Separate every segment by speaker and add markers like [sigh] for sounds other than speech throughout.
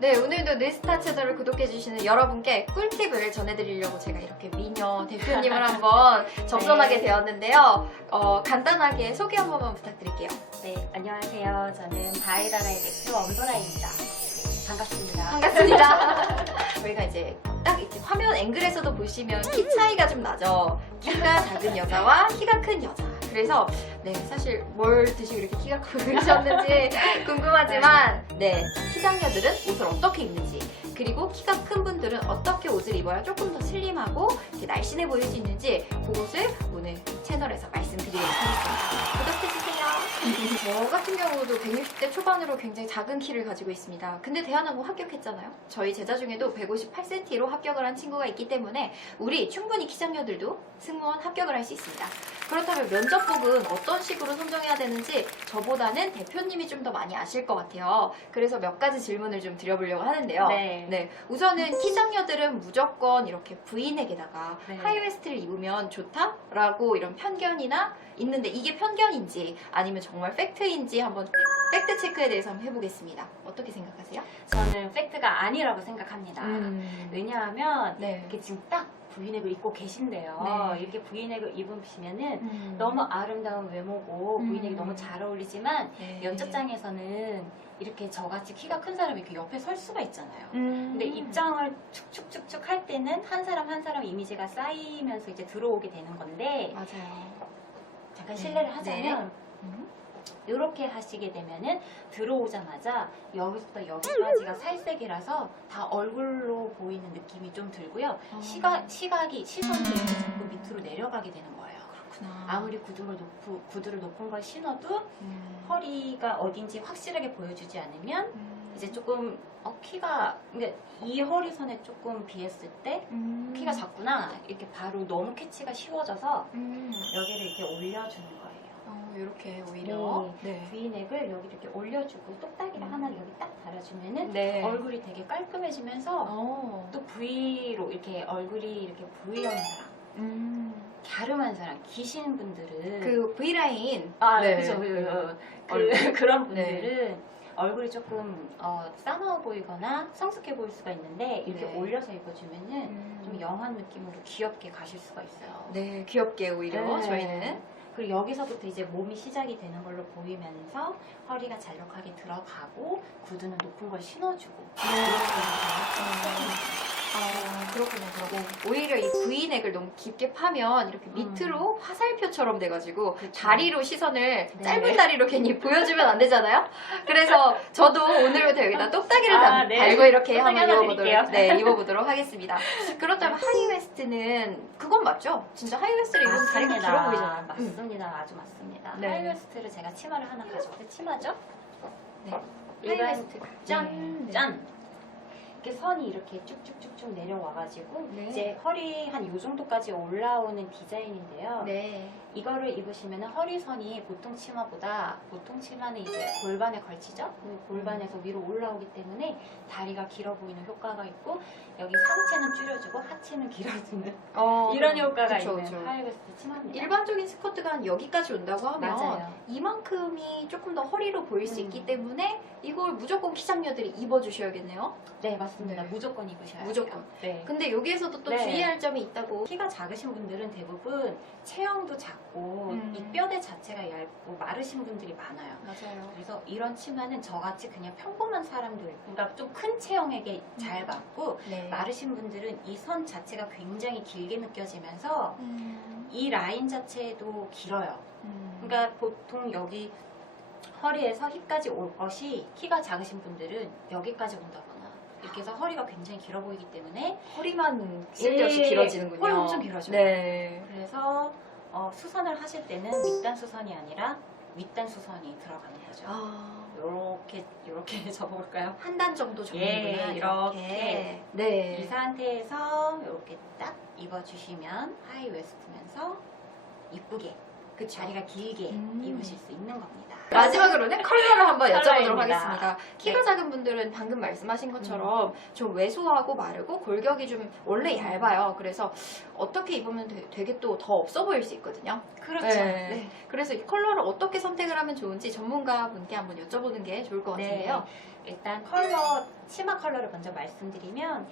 Speaker 1: 네, 오늘도 느스타 채널을 구독해주시는 여러분께 꿀팁을 전해드리려고 제가 이렇게 미녀 대표님을 한번 [laughs] 접선하게 되었는데요. 어, 간단하게 소개 한 번만 부탁드릴게요.
Speaker 2: 네, 안녕하세요. 저는 바이다라의 대표 엄도라입니다. 네, 반갑습니다.
Speaker 1: 반갑습니다. [laughs] 저희가 이제 딱 이렇게 화면 앵글에서도 보시면 키 차이가 좀 나죠. 키가 작은 여자와 키가 큰 여자. 그래서 네 사실 뭘 드시고 이렇게 키가 [laughs] 크셨는지 궁금하지만 네 키장녀들은 옷을 어떻게 입는지 그리고 키가 큰 분들은 어떻게 옷을 입어야 조금 더 슬림하고 날씬해 보일 수 있는지 그것을 오늘 채널에서 말씀드리도록 하겠습니다. 구독해주세요. [laughs] 저 같은 경우도 160대 초반으로 굉장히 작은 키를 가지고 있습니다. 근데 대한항공 합격했잖아요. 저희 제자 중에도 158cm로 합격을 한 친구가 있기 때문에 우리 충분히 키장녀들도 승무원 합격을 할 수 있습니다. 그렇다면 면접복은 어떤 식으로 선정해야 되는지 저보다는 대표님이 좀 더 많이 아실 것 같아요. 그래서 몇 가지 질문을 좀 드려보려고 하는데요.
Speaker 2: 네.
Speaker 1: 네, 우선은 키장녀들은 무조건 이렇게 V넥에다가
Speaker 2: 네.
Speaker 1: 하이웨스트를 입으면 좋다라고 이런 편견이나 있는데 이게 편견인지 아니면 정말 팩트인지 한번 팩트 체크에 대해서 한번 해보겠습니다. 어떻게 생각하세요?
Speaker 2: 저는 팩트가 아니라고 생각합니다.
Speaker 1: 음.
Speaker 2: 왜냐하면
Speaker 1: 네.
Speaker 2: 이렇게 지금 딱 V넥을 입고 계신데요.
Speaker 1: 네.
Speaker 2: 이렇게 V넥을 입으시면은
Speaker 1: 음.
Speaker 2: 너무 아름다운 외모고
Speaker 1: 음.
Speaker 2: V넥이 너무 잘 어울리지만
Speaker 1: 네.
Speaker 2: 면접장에서는 이렇게 저같이 키가 큰 사람이 이렇게 옆에 설 수가 있잖아요.
Speaker 1: 음.
Speaker 2: 근데 입장을 축축축축 할 때는 한 사람 한 사람 이미지가 쌓이면서 이제 들어오게 되는 건데
Speaker 1: 맞아요.
Speaker 2: 잠깐
Speaker 1: 네.
Speaker 2: 실례를 하자면
Speaker 1: 음.
Speaker 2: 이렇게 하시게 되면은 들어오자마자 여기서부터 여기까지가 살색이라서 다 얼굴로 보이는 느낌이 좀 들고요.
Speaker 1: 어.
Speaker 2: 시각, 시각이 시선이 자꾸 밑으로 내려가게 되는 거예요.
Speaker 1: 그렇구나.
Speaker 2: 아무리 구두를 높은, 구두를 높은 걸 신어도
Speaker 1: 음.
Speaker 2: 허리가 어딘지 확실하게 보여주지 않으면
Speaker 1: 음.
Speaker 2: 이제 조금 어, 키가 그러니까 이 허리선에 조금 비했을 때
Speaker 1: 음.
Speaker 2: 키가 작구나 이렇게 바로 너무 캐치가 쉬워져서
Speaker 1: 음.
Speaker 2: 여기를 이렇게 올려주는 거예요.
Speaker 1: 어, 이렇게 오히려. 네.
Speaker 2: V넥을 여기 이렇게 올려주고 똑딱이를
Speaker 1: 음.
Speaker 2: 하나 여기 딱 달아주면은
Speaker 1: 네.
Speaker 2: 얼굴이 되게 깔끔해지면서
Speaker 1: 어.
Speaker 2: 또 V로 이렇게 얼굴이 이렇게 V형 사람,
Speaker 1: 음.
Speaker 2: 갸름한 사람, 기신 분들은
Speaker 1: 그 V라인.
Speaker 2: 아,
Speaker 1: 네.
Speaker 2: 그죠. 그, 그,
Speaker 1: 얼굴. [laughs] 네.
Speaker 2: 그런 분들은 얼굴이 조금 어, 싸나워 보이거나 성숙해 보일 수가 있는데 이렇게
Speaker 1: 네.
Speaker 2: 올려서 입어주면은
Speaker 1: 음.
Speaker 2: 좀 영한 느낌으로 귀엽게 가실 수가 있어요.
Speaker 1: 네, 귀엽게 오히려
Speaker 2: 네.
Speaker 1: 저희는.
Speaker 2: 그리고 여기서부터 이제 몸이 시작이 되는 걸로 보이면서 허리가 잘록하게 들어가고 구두는 높은 걸 신어주고
Speaker 1: 아, 그렇군요. 그러고 오히려 이 V넥을 너무 깊게 파면 이렇게 밑으로 화살표처럼 돼가지고
Speaker 2: 음.
Speaker 1: 다리로 시선을
Speaker 2: 네.
Speaker 1: 짧은 다리로 괜히 보여주면 안 되잖아요. 그래서 저도 오늘부터 여기다 똑딱이를
Speaker 2: 아,
Speaker 1: 달-
Speaker 2: 네.
Speaker 1: 달고 이렇게
Speaker 2: 똑딱이
Speaker 1: 한번
Speaker 2: 하나
Speaker 1: 입어보도록,
Speaker 2: 드릴게요.
Speaker 1: 네, 입어보도록 하겠습니다. 그렇다면 하이웨스트는 그건 맞죠? 진짜 하이웨스트를 입으면 다리가 길어 보이잖아요. 음.
Speaker 2: 맞습니다. 아주 맞습니다.
Speaker 1: 네.
Speaker 2: 하이웨스트를 제가 치마를 하나 가져왔어요. 치마죠?
Speaker 1: 네.
Speaker 2: 일반
Speaker 1: 하이웨스트.
Speaker 2: 짠!
Speaker 1: 네.
Speaker 2: 짠! 이렇게 선이 이렇게 쭉쭉쭉쭉 내려와가지고
Speaker 1: 네.
Speaker 2: 이제 허리 한 요 정도까지 올라오는 디자인인데요.
Speaker 1: 네.
Speaker 2: 이거를 입으시면 허리선이 보통 치마보다 보통 치마는 이제 골반에 걸치죠. 그 골반에서 위로 올라오기 때문에 다리가 길어 보이는 효과가 있고 여기 상체는 줄여주고 하체는 길어지는
Speaker 1: 어, [laughs]
Speaker 2: 이런 효과가
Speaker 1: 그쵸,
Speaker 2: 있는
Speaker 1: 그쵸.
Speaker 2: 하이웨스트 치마입니다.
Speaker 1: 일반적인 스커트가 한 여기까지 온다고 하면
Speaker 2: 맞아요.
Speaker 1: 이만큼이 조금 더 허리로 보일 수
Speaker 2: 음.
Speaker 1: 있기 때문에 이걸 무조건 키장녀들이 입어주셔야겠네요.
Speaker 2: 네 맞습니다.
Speaker 1: 네.
Speaker 2: 무조건 입으셔야
Speaker 1: 무조건.
Speaker 2: 돼요. 네.
Speaker 1: 근데 여기에서도 또
Speaker 2: 네.
Speaker 1: 주의할 점이 있다고.
Speaker 2: 키가 작으신 분들은 대부분 체형도 작고
Speaker 1: 음.
Speaker 2: 이 뼈대 자체가 얇고 마르신 분들이 많아요.
Speaker 1: 맞아요.
Speaker 2: 그래서 이런 치마는 저같이 그냥 평범한 사람들, 그러니까 좀 큰 체형에게 잘
Speaker 1: 음.
Speaker 2: 맞고
Speaker 1: 네.
Speaker 2: 마르신 분들은 이 선 자체가 굉장히 길게 느껴지면서
Speaker 1: 음.
Speaker 2: 이 라인 자체도 길어요.
Speaker 1: 음.
Speaker 2: 그러니까 보통 여기 허리에서 힙까지 올 것이 키가 작으신 분들은 여기까지 온다거나 이렇게 해서 허리가 굉장히 길어 보이기 때문에
Speaker 1: 허리만 쓸데없이
Speaker 2: 예,
Speaker 1: 길어지는군요.
Speaker 2: 허리 엄청 길어져요.
Speaker 1: 네.
Speaker 2: 그래서 어, 수선을 하실 때는 밑단 수선이 아니라 윗단 수선이 들어가는 거죠.
Speaker 1: 아,
Speaker 2: 요렇게 요렇게 [laughs] 접어볼까요?
Speaker 1: 한 단 정도 접는구나.
Speaker 2: 예, 이렇게.
Speaker 1: 네.
Speaker 2: 이 상태에서 이렇게 딱 입어주시면 하이 웨스트면서 이쁘게 그 자리가 길게
Speaker 1: 음.
Speaker 2: 입으실 수 있는 겁니다.
Speaker 1: 마지막으로는 컬러를 한번 여쭤보도록
Speaker 2: 컬러입니다.
Speaker 1: 하겠습니다. 키가
Speaker 2: 네.
Speaker 1: 작은 분들은 방금 말씀하신 것처럼 좀 왜소하고 마르고 골격이 좀 원래 얇아요. 그래서 어떻게 입으면 되, 게 또 더 없어 보일 수 있거든요.
Speaker 2: 그렇죠.
Speaker 1: 네. 그래서 이 컬러를 어떻게 선택을 하면 좋은지 전문가 분께 한번 여쭤보는 게 좋을 것
Speaker 2: 네.
Speaker 1: 같은데요.
Speaker 2: 일단 컬러, 치마 컬러를 먼저 말씀드리면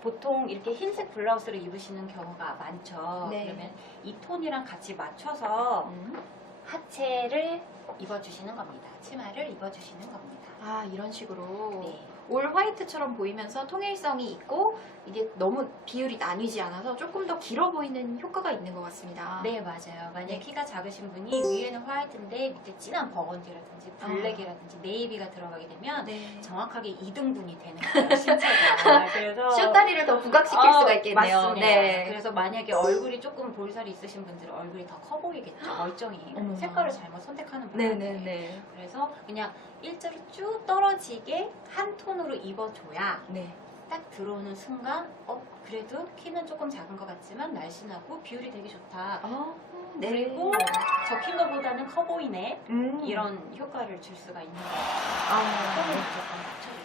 Speaker 2: 보통 이렇게 흰색 블라우스를 입으시는 경우가 많죠.
Speaker 1: 네.
Speaker 2: 그러면 이 톤이랑 같이 맞춰서
Speaker 1: 음.
Speaker 2: 하체를 입어주시는 겁니다. 치마를 입어주시는 겁니다.
Speaker 1: 아 이런 식으로
Speaker 2: 네.
Speaker 1: 올 화이트처럼 보이면서 통일성이 있고 이게 너무 비율이 나뉘지 않아서 조금 더 길어 보이는 효과가 있는 것 같습니다.
Speaker 2: 네, 맞아요. 만약
Speaker 1: 네.
Speaker 2: 키가 작으신 분이 위에는 화이트인데 밑에 진한 버건디라든지 블랙이라든지 네이비가 들어가게 되면
Speaker 1: 네.
Speaker 2: 정확하게 2등분이 되는 거예요, 신체가. [laughs] 그래서
Speaker 1: 숏다리를 더 부각시킬
Speaker 2: 어,
Speaker 1: 수가 있겠네요.
Speaker 2: 맞습니다.
Speaker 1: 네.
Speaker 2: 그래서 만약에 얼굴이 조금 볼살이 있으신 분들은 얼굴이 더 커 보이겠죠, 멀쩡히.
Speaker 1: 어머나.
Speaker 2: 색깔을 잘못 선택하는 바람에.
Speaker 1: 네네네.
Speaker 2: 그래서 그냥 일자로 쭉 떨어지게 한 톤 으로 입어줘야
Speaker 1: 네.
Speaker 2: 딱 들어오는 순간 어 그래도 키는 조금 작은 것 같지만 날씬하고 비율이 되게 좋다.
Speaker 1: 어, 네.
Speaker 2: 그리고 적힌 것보다는 커 보이네
Speaker 1: 음.
Speaker 2: 이런 효과를 줄 수가 있는 거예요.
Speaker 1: 아, 네.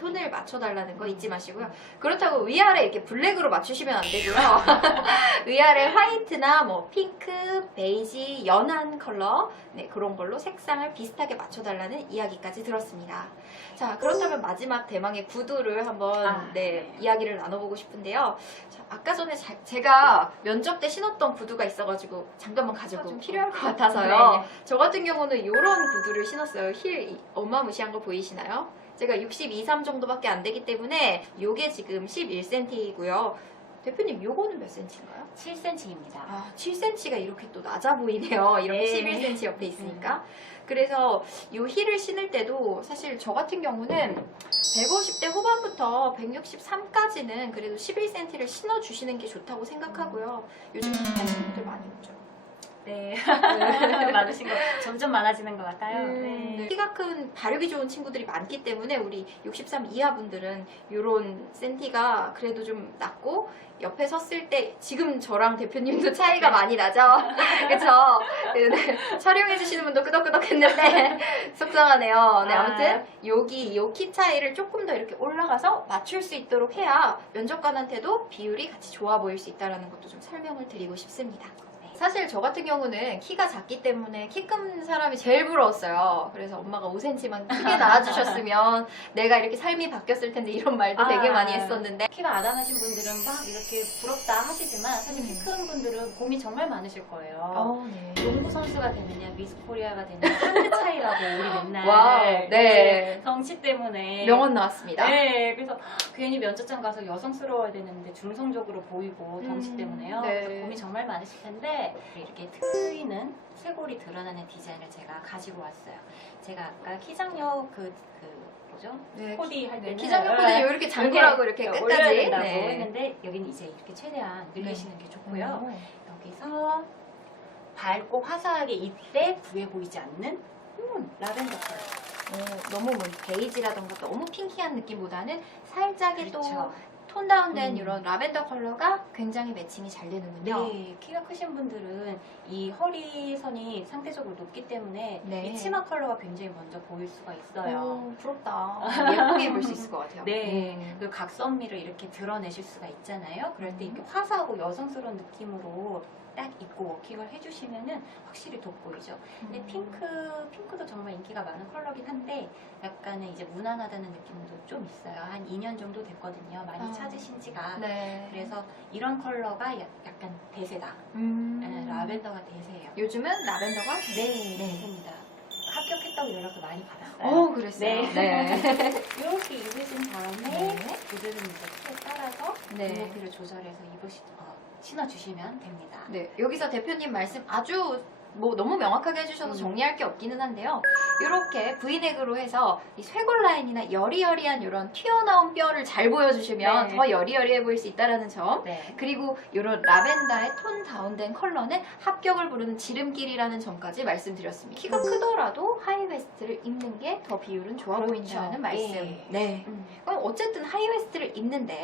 Speaker 1: 톤을 맞춰달라는 거 잊지 마시고요. 그렇다고 위아래 이렇게 블랙으로 맞추시면 안 되고요. [laughs] 위아래 화이트나 뭐 핑크, 베이지, 연한 컬러 네, 그런 걸로 색상을 비슷하게 맞춰달라는 이야기까지 들었습니다. 자 그렇다면 마지막 대망의 구두를 한번
Speaker 2: 아,
Speaker 1: 네,
Speaker 2: 네.
Speaker 1: 이야기를 나눠보고 싶은데요. 자, 아까 전에 자- 제가 면접 때 신었던 구두가 있어가지고 잠깐만 가지고
Speaker 2: 좀
Speaker 1: 필요할 것 같아서요.
Speaker 2: 네.
Speaker 1: 저 같은 경우는 이런 구두를 신었어요. 힐 이- 어마무시한 거 보이시나요? 제가 62, 3 정도밖에 안 되기 때문에 이게 지금 11cm이고요. 대표님 요거는 몇 cm인가요?
Speaker 2: 7cm입니다.
Speaker 1: 아, 7cm가 이렇게 또 낮아 보이네요. 이렇게
Speaker 2: 네.
Speaker 1: 11cm 옆에 있으니까. 그래서 이 힐을 신을 때도 사실 저 같은 경우는 150대 후반부터 163까지는 그래도 11cm를 신어주시는 게 좋다고 생각하고요. 요즘 분들 많이 오죠.
Speaker 2: 네. [laughs] 많으신 거 점점 많아지는 것 같아요.
Speaker 1: 음,
Speaker 2: 네.
Speaker 1: 키가 큰 발육이 좋은 친구들이 많기 때문에 우리 63 이하 분들은 이런 센티가 그래도 좀 낮고 옆에 섰을 때 지금 저랑 대표님도 [laughs] 차이가
Speaker 2: 네.
Speaker 1: 많이 나죠. [laughs] 그렇죠? 네, 촬영해 주시는 분도 끄덕끄덕했는데 속상하네요. 네,
Speaker 2: 아.
Speaker 1: 아무튼 여기 요 키 차이를 조금 더 이렇게 올라가서 맞출 수 있도록 해야 면접관한테도 비율이 같이 좋아 보일 수 있다는 것도 좀 설명을 드리고 싶습니다. 사실 저 같은 경우는 키가 작기 때문에 키 큰 사람이 제일 부러웠어요. 그래서 엄마가 5cm만 크게 낳아주셨으면 내가 이렇게 삶이 바뀌었을 텐데 이런 말도 되게
Speaker 2: 아.
Speaker 1: 많이 했었는데
Speaker 2: 키가 아담하신 분들은 막 이렇게 부럽다 하시지만 사실 키 큰 분들은 고민 정말 많으실 거예요.
Speaker 1: 어, 네.
Speaker 2: 농구 선수가 되느냐 미스 코리아가 되느냐 한끗 차이라고 우리 맨날
Speaker 1: 와우, 네.
Speaker 2: 덩치 때문에
Speaker 1: 명언 나왔습니다.
Speaker 2: 네, 그래서 괜히 면접장 가서 여성스러워야 되는데 중성적으로 보이고 덩치
Speaker 1: 음,
Speaker 2: 때문에요.
Speaker 1: 네.
Speaker 2: 고민 정말 많으실 텐데 이렇게 트이는 쇄골이 드러나는 디자인을 제가 가지고 왔어요. 제가 아까 키장력 그, 그 뭐죠?
Speaker 1: 네,
Speaker 2: 코디 할
Speaker 1: 네,
Speaker 2: 때는
Speaker 1: 기장력보다 이렇게 장구라고 이렇게
Speaker 2: 올려야
Speaker 1: 끝까지
Speaker 2: 된다고
Speaker 1: 네.
Speaker 2: 했는데 여기는 이제 이렇게 최대한 늘리시는 게 좋고요.
Speaker 1: 음.
Speaker 2: 여기서 밝고 화사하게 이때 부해 보이지 않는 음, 라벤더 컬러.
Speaker 1: 어, 너무 뭐 베이지라던가 너무 핑키한 느낌보다는 살짝의 또
Speaker 2: 그렇죠.
Speaker 1: 톤 다운된
Speaker 2: 음.
Speaker 1: 이런 라벤더 컬러가 굉장히 매칭이 잘 되는군요.
Speaker 2: 네, 키가 크신 분들은 이 허리선이 상대적으로 높기 때문에
Speaker 1: 네.
Speaker 2: 이 치마 컬러가 굉장히 먼저 보일 수가 있어요.
Speaker 1: 오, 부럽다. [laughs] 예쁘게 입을 수 있을 것 같아요.
Speaker 2: 네,
Speaker 1: 음.
Speaker 2: 그 각선미를 이렇게 드러내실 수가 있잖아요. 그럴 때
Speaker 1: 음.
Speaker 2: 이렇게 화사하고 여성스러운 느낌으로 딱 입고 워킹을 해주시면은 확실히 돋보이죠. 근데
Speaker 1: 음.
Speaker 2: 핑크, 핑크도 정말 인기가 많은 컬러긴 한데 약간은 이제 무난하다는 느낌도 좀 있어요. 한 2년 정도 됐거든요. 많이
Speaker 1: 아.
Speaker 2: 찾으신 지가.
Speaker 1: 네.
Speaker 2: 그래서 이런 컬러가 야- 약간 대세다.
Speaker 1: 음.
Speaker 2: 네, 라벤더가 대세예요.
Speaker 1: 요즘은 라벤더가
Speaker 2: 네,
Speaker 1: 네.
Speaker 2: 대세입니다. 합격했다고 연락도 많이 받았어요.
Speaker 1: 어, 그랬어요.
Speaker 2: 네.
Speaker 1: 네. [laughs]
Speaker 2: 이렇게 입으신 다음에
Speaker 1: 네.
Speaker 2: 구두는 이제 키에 따라서
Speaker 1: 네.
Speaker 2: 눈높이를 조절해서 입으시, 어, 신어주시면 됩니다.
Speaker 1: 네, 여기서 대표님 말씀 아주 뭐 너무 명확하게 해주셔서
Speaker 2: 음.
Speaker 1: 정리할 게 없기는 한데요. 이렇게 브이넥으로 해서 이 쇄골 라인이나 여리여리한 이런 튀어나온 뼈를 잘 보여주시면
Speaker 2: 네.
Speaker 1: 더 여리여리해 보일 수 있다는 점.
Speaker 2: 네.
Speaker 1: 그리고 이런 라벤더의 톤 다운된 컬러는 합격을 부르는 지름길이라는 점까지 말씀드렸습니다. 키가 크더라도 하이웨스트를 입는 게 더 비율은 좋아
Speaker 2: 그렇죠.
Speaker 1: 보인다는 말씀.
Speaker 2: 네.
Speaker 1: 네.
Speaker 2: 음.
Speaker 1: 그럼 어쨌든 하이웨스트를 입는데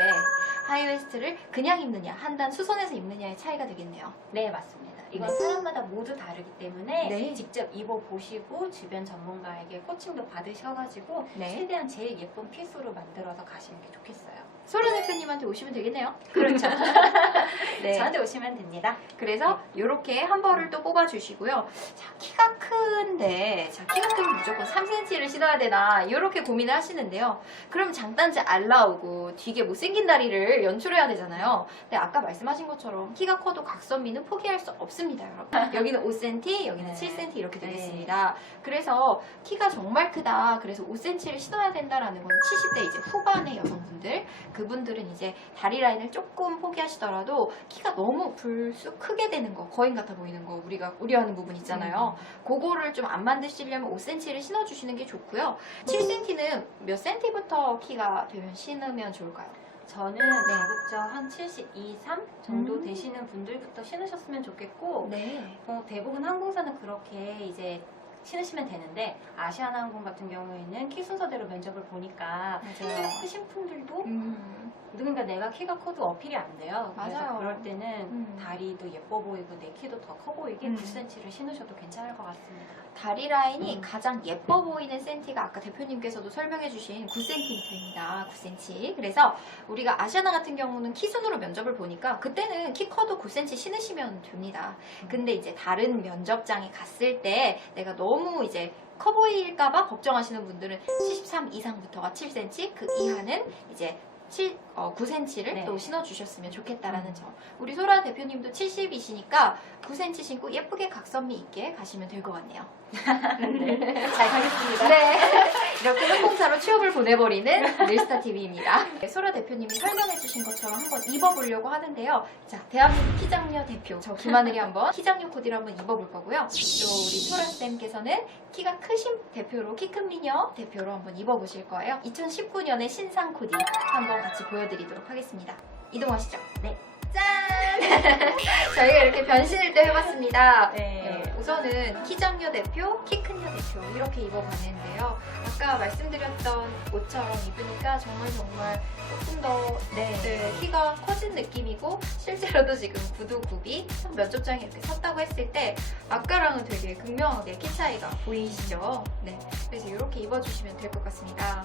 Speaker 1: 하이웨스트를 그냥 입느냐 한 단 수선해서 입느냐의 차이가 되겠네요.
Speaker 2: 네, 맞습니다. 이건
Speaker 1: 네.
Speaker 2: 사람마다 모두 다르기 때문에
Speaker 1: 네.
Speaker 2: 직접 입어보시고 주변 전문가에게 코칭도 받으셔가지고
Speaker 1: 네.
Speaker 2: 최대한 제일 예쁜 핏으로 만들어서 가시는 게 좋겠어요.
Speaker 1: 소라 대표님한테 오시면 되겠네요.
Speaker 2: 그렇죠. [laughs]
Speaker 1: 네.
Speaker 2: 저한테 오시면 됩니다.
Speaker 1: 그래서 이렇게 한 벌을 또 뽑아주시고요. 자, 키가 큰 데, 자, 키가 크면 무조건 3cm를 신어야 되나, 이렇게 고민을 하시는데요. 그럼 장단지 알 나오고, 뒤에 못생긴 다리를 연출해야 되잖아요. 근데 아까 말씀하신 것처럼 키가 커도 각선미는 포기할 수 없습니다, 여러분. 여기는 5cm, 여기는
Speaker 2: 네.
Speaker 1: 7cm 이렇게
Speaker 2: 네.
Speaker 1: 되겠습니다. 그래서 키가 정말 크다, 그래서 5cm를 신어야 된다라는 건 70대 이제 후반의 여성분들, 그분들은 이제 다리 라인을 조금 포기하시더라도 키가 너무 불쑥 크게 되는 거, 거인 같아 보이는 거 우리가 우려하는 부분 있잖아요. 그거 를 좀 안 만드시려면 5cm를 신어주시는 게 좋고요. 7cm는 몇 cm부터 키가 되면 신으면 좋을까요?
Speaker 2: 저는 가급적 한 72, 3 정도
Speaker 1: 음.
Speaker 2: 되시는 분들부터 신으셨으면 좋겠고
Speaker 1: 네.
Speaker 2: 어, 대부분 항공사는 그렇게 이제 신으시면 되는데 아시아나항공 같은 경우에는 키 순서대로 면접을 보니까
Speaker 1: 맞아요.
Speaker 2: 크신 분들도
Speaker 1: 음,
Speaker 2: 누군가 내가 키가 커도 어필이 안 돼요. 그래서
Speaker 1: 맞아요.
Speaker 2: 그럴 때는
Speaker 1: 음.
Speaker 2: 다리도 예뻐 보이고 내 키도 더 커 보이게
Speaker 1: 음.
Speaker 2: 9cm를 신으셔도 괜찮을 것 같습니다.
Speaker 1: 다리 라인이
Speaker 2: 음.
Speaker 1: 가장 예뻐 보이는 센티가 아까 대표님께서도 설명해 주신 9cm입니다. 9cm. 그래서 우리가 아시아나 같은 경우는 키 순으로 면접을 보니까 그때는 키 커도 9cm 신으시면 됩니다. 근데 이제 다른 면접장에 갔을 때 내가 너무 이제 커 보일까봐 걱정하시는 분들은 73 이상부터가 7cm, 그 이하는 이제 7, 어, 9cm를
Speaker 2: 네.
Speaker 1: 또 신어주셨으면 좋겠다라는
Speaker 2: 음.
Speaker 1: 점. 우리 소라 대표님도 70이시니까 9cm 신고 예쁘게 각선미 있게 가시면 될 것 같네요.
Speaker 2: 네, [laughs] 잘 가겠습니다.
Speaker 1: 네. [laughs] 이렇게 항공사로 취업을 보내버리는 늘스타 TV입니다. 소라 대표님이 설명해주신 것처럼 한번 입어보려고 하는데요. 자, 대한민국 키장녀 대표. 저 김하늘이 한번 키장녀 코디를 한번 입어볼 거고요. 또 우리 소라쌤께서는 키가 크신 대표로, 키 큰 미녀 대표로 한번 입어보실 거예요. 2019년의 신상 코디 한번 같이 보여드리도록 하겠습니다. 이동하시죠.
Speaker 2: 네.
Speaker 1: 짠! [laughs] 저희가 이렇게 변신을 또 해봤습니다.
Speaker 2: 네.
Speaker 1: 네, 우선은 키장녀 대표, 키 큰 녀 대표 이렇게 입어봤는데요. 아까 말씀드렸던 옷처럼 입으니까 정말 정말 조금 더
Speaker 2: 네.
Speaker 1: 네, 키가 커진 느낌이고 실제로도 지금 구두 굽이 면접장에 이렇게 섰다고 했을 때 아까랑은 되게 극명하게 키 차이가 보이시죠? 네, 그래서 이렇게 입어주시면 될 것 같습니다.